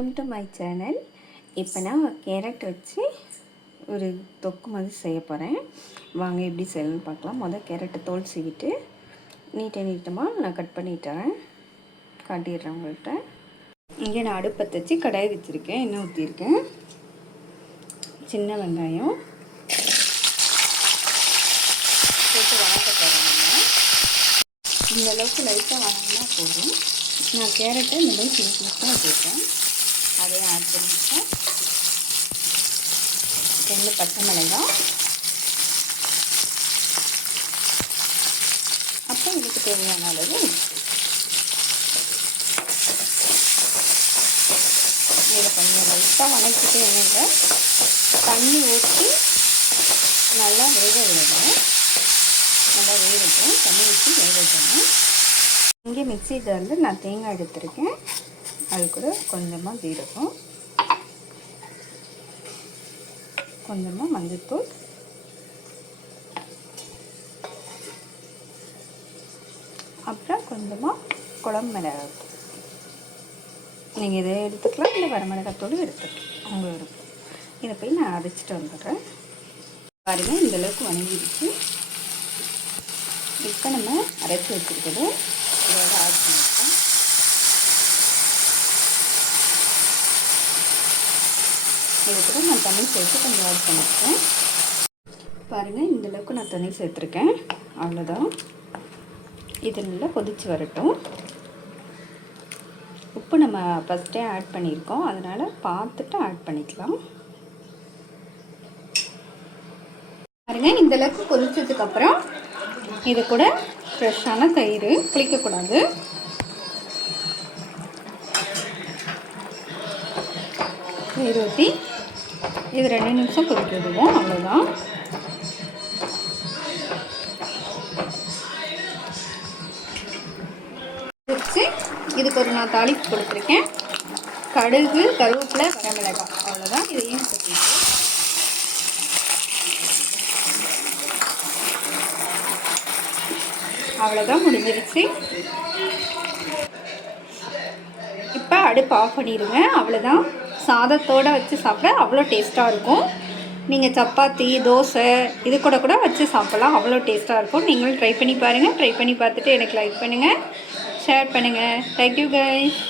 Welcome to my channel. இப்போ நான் carrot வச்சு ஒரு தொக்கு மாதிரி செய்ய போகிறேன். வாங்க எப்படி செய்யணும்னு பார்க்கலாம். முதல் கேரட்டை தோல் சீவிட்டு நீட்டமாக நான் கட் பண்ணிட்டேன், காட்டிடுறேன் உங்கள்கிட்ட. இங்கே நான் அடுப்பத்தை வச்சு கடாய் வச்சுருக்கேன், எண்ணெய் ஊற்றிருக்கேன். சின்ன வெங்காயம் போட்டு வணக்க போகிறேன். இந்த அளவுக்கு லைட்டாக வணங்கினா போதும். நான் கேரட்டை இந்த மாதிரி சிம்பிளாக வச்சுருக்கேன், அதையும் ஆட் பண்ணிட்டேன். 2 பச்சை மிளகாய், அப்புறம் இதுக்கு தேவையான அளவு இதில் கொஞ்சம் லைட்டாக வணக்கிட்டு எண்ணெயில் தண்ணி ஊற்றி நல்லா வேக விடணும். நல்லா வேகட்டும், தண்ணி ஊற்றி வேக விடணும். இங்கே மிக்ஸி ஜாரில் நான் தேங்காய் எடுத்துருக்கேன், அது கூட கொஞ்சமாக ஜீரகம், கொஞ்சமாக மஞ்சள்தூள், அப்புறம் கொஞ்சமாக குழம்பு மிளகாய். நீங்கள் இதை எடுத்துக்கலாம், இல்லை வரமிளகாத்தூள் எடுத்துக்கலாம், உங்கள் விருப்பம். இதை போய் நான் அரைச்சிட்டு வந்துடுறேன். பாருங்கள், இந்தளவுக்கு வணங்கிடுச்சு. இப்போ நம்ம அரைச்சி வச்சுருக்கிறது இதோட ஆட் பண்ணிக்கலாம். இது கூட நான் தண்ணி சேர்த்து கொஞ்சம் ஆட் பண்ணியிருக்கேன். பாருங்கள், இந்தளவுக்கு நான் தண்ணி சேர்த்துருக்கேன். அவ்வளோதான். இது நல்லா கொதித்து வரட்டும். உப்பு நம்ம ஃபஸ்ட்டே ஆட் பண்ணியிருக்கோம், அதனால் பார்த்துட்டு ஆட் பண்ணிக்கலாம். பாருங்கள், இந்தளவுக்கு கொதிச்சதுக்கப்புறம் இது கூட ஃப்ரெஷ்ஷான தயிர், புளிக்கக்கூடாது, தயிர் ஊற்றி இது 2 நிமிஷம் கொதிக்க விடுவோம். அவ்வளோதான். வச்சு இதுக்கு ஒரு நான் தாளிப்பு கொடுத்துருக்கேன். கடுகு, கருவேப்பிலை, வரமிளகாய், அவ்வளோதான். இதையும் கொட்டிட்டு அவ்வளோதான், முடிஞ்சிருச்சு. இப்போ அடுப்பு ஆஃப் பண்ணிடுங்க. அவ்வளோதான். சாதத்தோடு வச்சு சாப்பிட அவ்வளோ டேஸ்ட்டாக இருக்கும். நீங்கள் சப்பாத்தி, தோசை இது கூட வச்சு சாப்பிட்லாம், அவ்வளோ டேஸ்ட்டாக இருக்கும். நீங்களும் ட்ரை பண்ணி பாருங்கள். ட்ரை பண்ணி பார்த்துட்டு எனக்கு லைக் பண்ணுங்கள், ஷேர் பண்ணுங்கள். Thank you guys.